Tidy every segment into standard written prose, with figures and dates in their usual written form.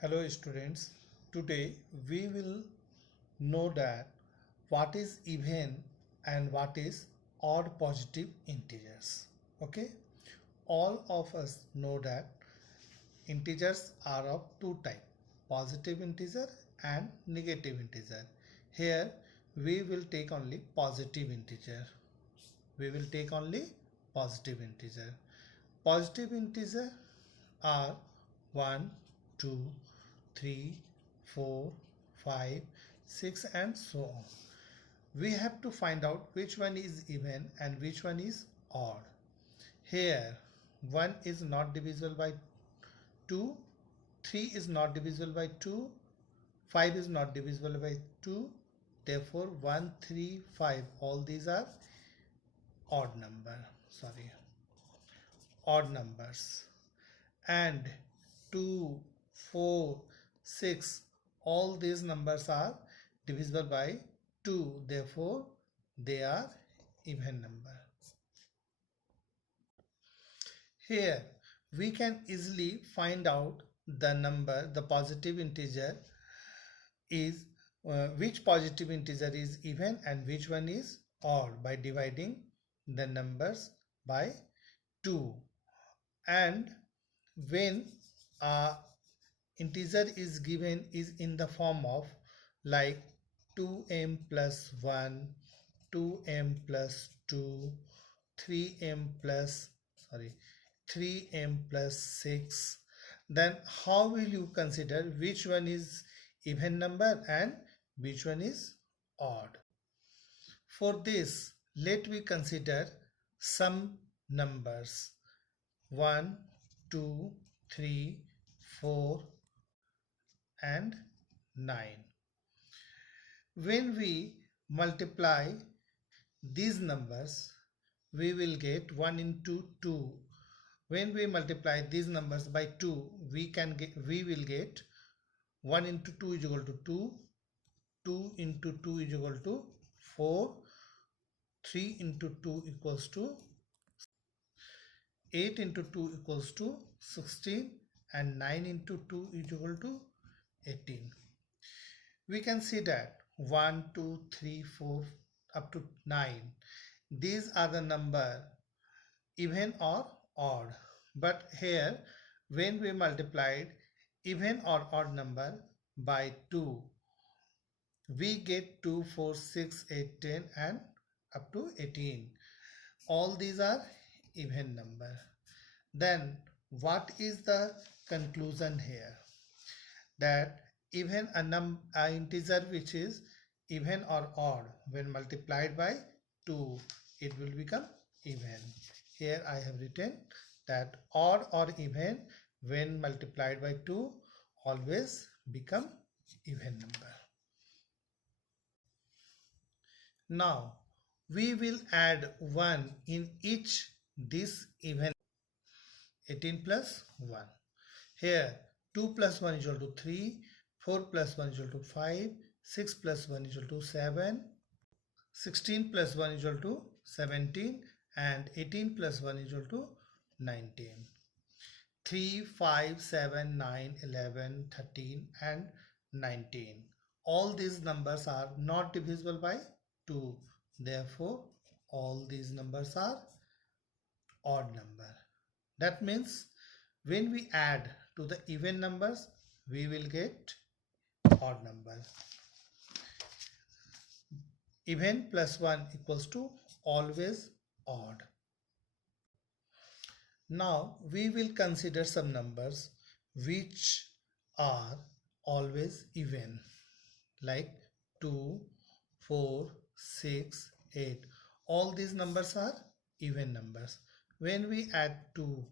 Hello students, today we will know that what is even and what is odd positive integers. Okay, all of us know that integers are of two types, positive integer and negative integer. Here we will take only positive integer. We will take only positive integer. Positive integer are 1, 2, 3, 4, 5, 6 and so on. We have to find out which one is even and which one is odd. Here 1 is not divisible by 2, 3 is not divisible by 2, 5 is not divisible by 2. Therefore 1, 3, 5 all these are odd numbers, and 2, 4, 6 all these numbers are divisible by 2, therefore they are even number. Here we can easily find out the positive integer is which positive integer is even and which one is odd by dividing the numbers by 2. And when integer is given is in the form of like 2m plus 1, 2m plus 2, 3m plus 6, then how will you consider which one is even number and which one is odd? For this, let we consider some numbers 1, 2, 3, 4 and 9. When we multiply these numbers, we will get 1 into 2. When we multiply these numbers by 2, we will get 1 into 2 is equal to 2, 2 into 2 is equal to 4, 3 into 2 equals to 8 into 2 equals to 16 and 9 into 2 is equal to 18. We can see that 1, 2, 3, 4 up to 9. These are the number even or odd. But here when we multiplied even or odd number by 2, we get 2, 4, 6, 8, 10 and up to 18. All these are even number. Then what is the conclusion here? That even a integer which is even or odd when multiplied by 2, it will become even. Here I have written that odd or even when multiplied by 2 always become even number. Now we will add 1 in each this even 18 plus 1. Here 2 plus 1 is equal to 3, 4 plus 1 is equal to 5, 6 plus 1 is equal to 7, 16 plus 1 is equal to 17 and 18 plus 1 is equal to 19. 3, 5, 7, 9, 11, 13 and 19. All these numbers are not divisible by 2. Therefore, all these numbers are odd number. That means when we add to the even numbers, we will get odd number. Even plus 1 equals to always odd. Now we will consider some numbers which are always even, like 2, 4, 6, 8. All these numbers are even numbers. When we add 2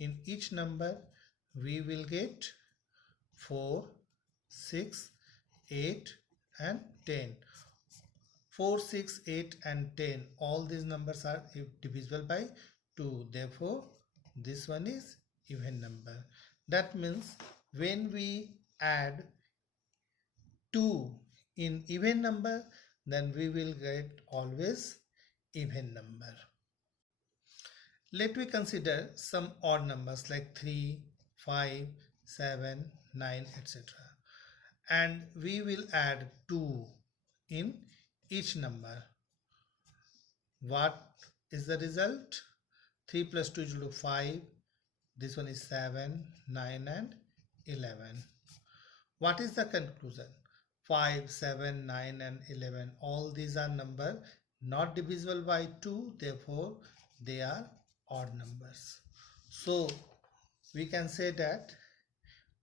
in each number, we will get 4, 6, 8 and 10. 4, 6, 8 and 10. All these numbers are divisible by 2. Therefore, this one is even number. That means when we add 2 in even number, then we will get always even number. Let me consider some odd numbers like 3, 5, 7, 9, etc. And we will add 2 in each number. What is the result? 3 plus 2 is equal to 5. This one is 7, 9 and 11. What is the conclusion? 5, 7, 9 and 11. All these are numbers not divisible by 2. Therefore, they are odd numbers. So, we can say that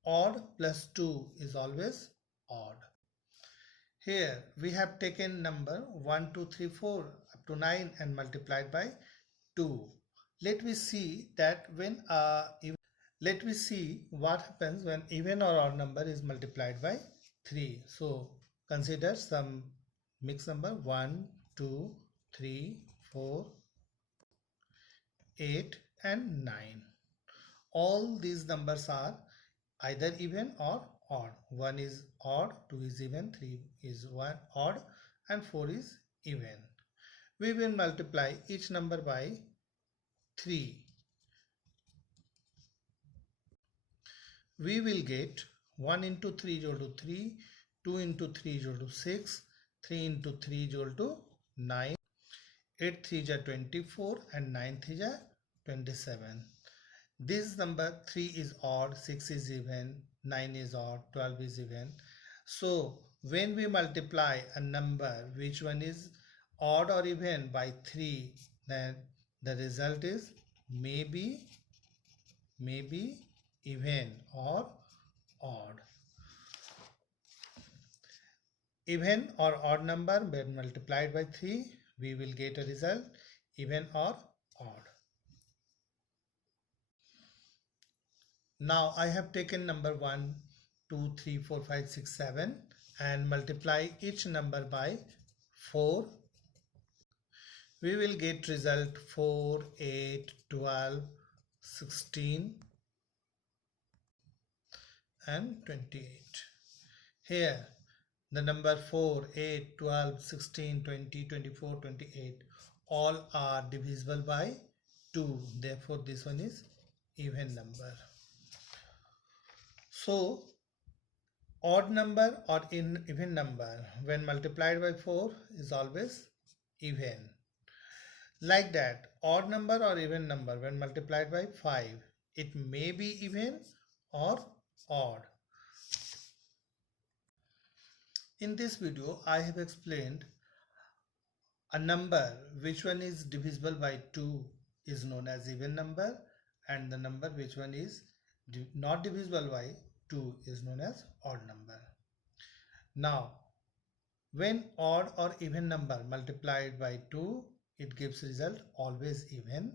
odd plus 2 is always odd. Here, we have taken number 1, 2, 3, 4 up to 9 and multiplied by 2. Let me see that let me see what happens when even or odd number is multiplied by 3. So consider some mixed number 1, 2, 3, 4, 8 and 9. All these numbers are either even or odd. 1 is odd, 2 is even, 3 is odd and 4 is even. We will multiply each number by 3. We will get 1 into 3 is equal to 3, 2 into 3 is equal to 6, 3 into 3 is equal to 9, 8 3 is 24 and 9 3 is 27. This number 3 is odd, 6 is even, 9 is odd, 12 is even. So when we multiply a number which one is odd or even by 3, then the result is maybe even or odd. Even or odd number when multiplied by 3, we will get a result even or odd. Now I have taken number 1, 2, 3, 4, 5, 6, 7 and multiply each number by 4. We will get result 4, 8, 12, 16 and 28. Here the number 4, 8, 12, 16, 20, 24, 28 all are divisible by 2. Therefore this one is even number. So odd number or even number when multiplied by 4 is always even. Like that, odd number or even number when multiplied by 5, it may be even or odd. In this video, I have explained a number which one is divisible by 2 is known as even number, and the number which one is not divisible by 2 is known as odd number. Now, when odd or even number multiplied by 2, it gives result always even.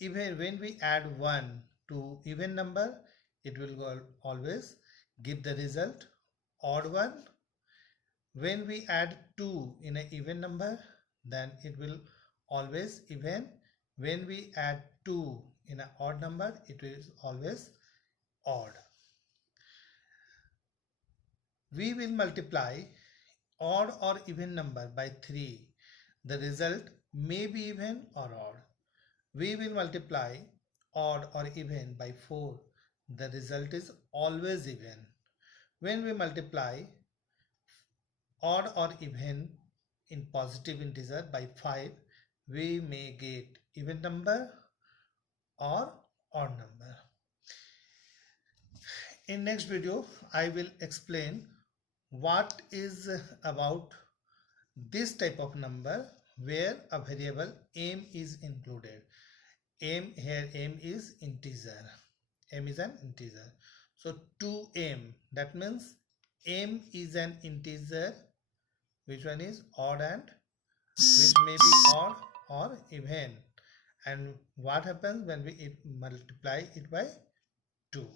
Even when we add 1 to even number, it will always give the result odd one. When we add 2 in an even number, then it will always even. When we add 2 in an odd number, it is always odd. We will multiply odd or even number by 3. The result may be even or odd. We will multiply odd or even by 4. The result is always even. When we multiply odd or even in positive integer by 5, we may get even number or odd number. In next video, I will explain what is about this type of number where a variable m is included. M is integer. M is an integer. So 2m, that means m is an integer which one is odd and which may be odd or even. And what happens when we multiply it by 2?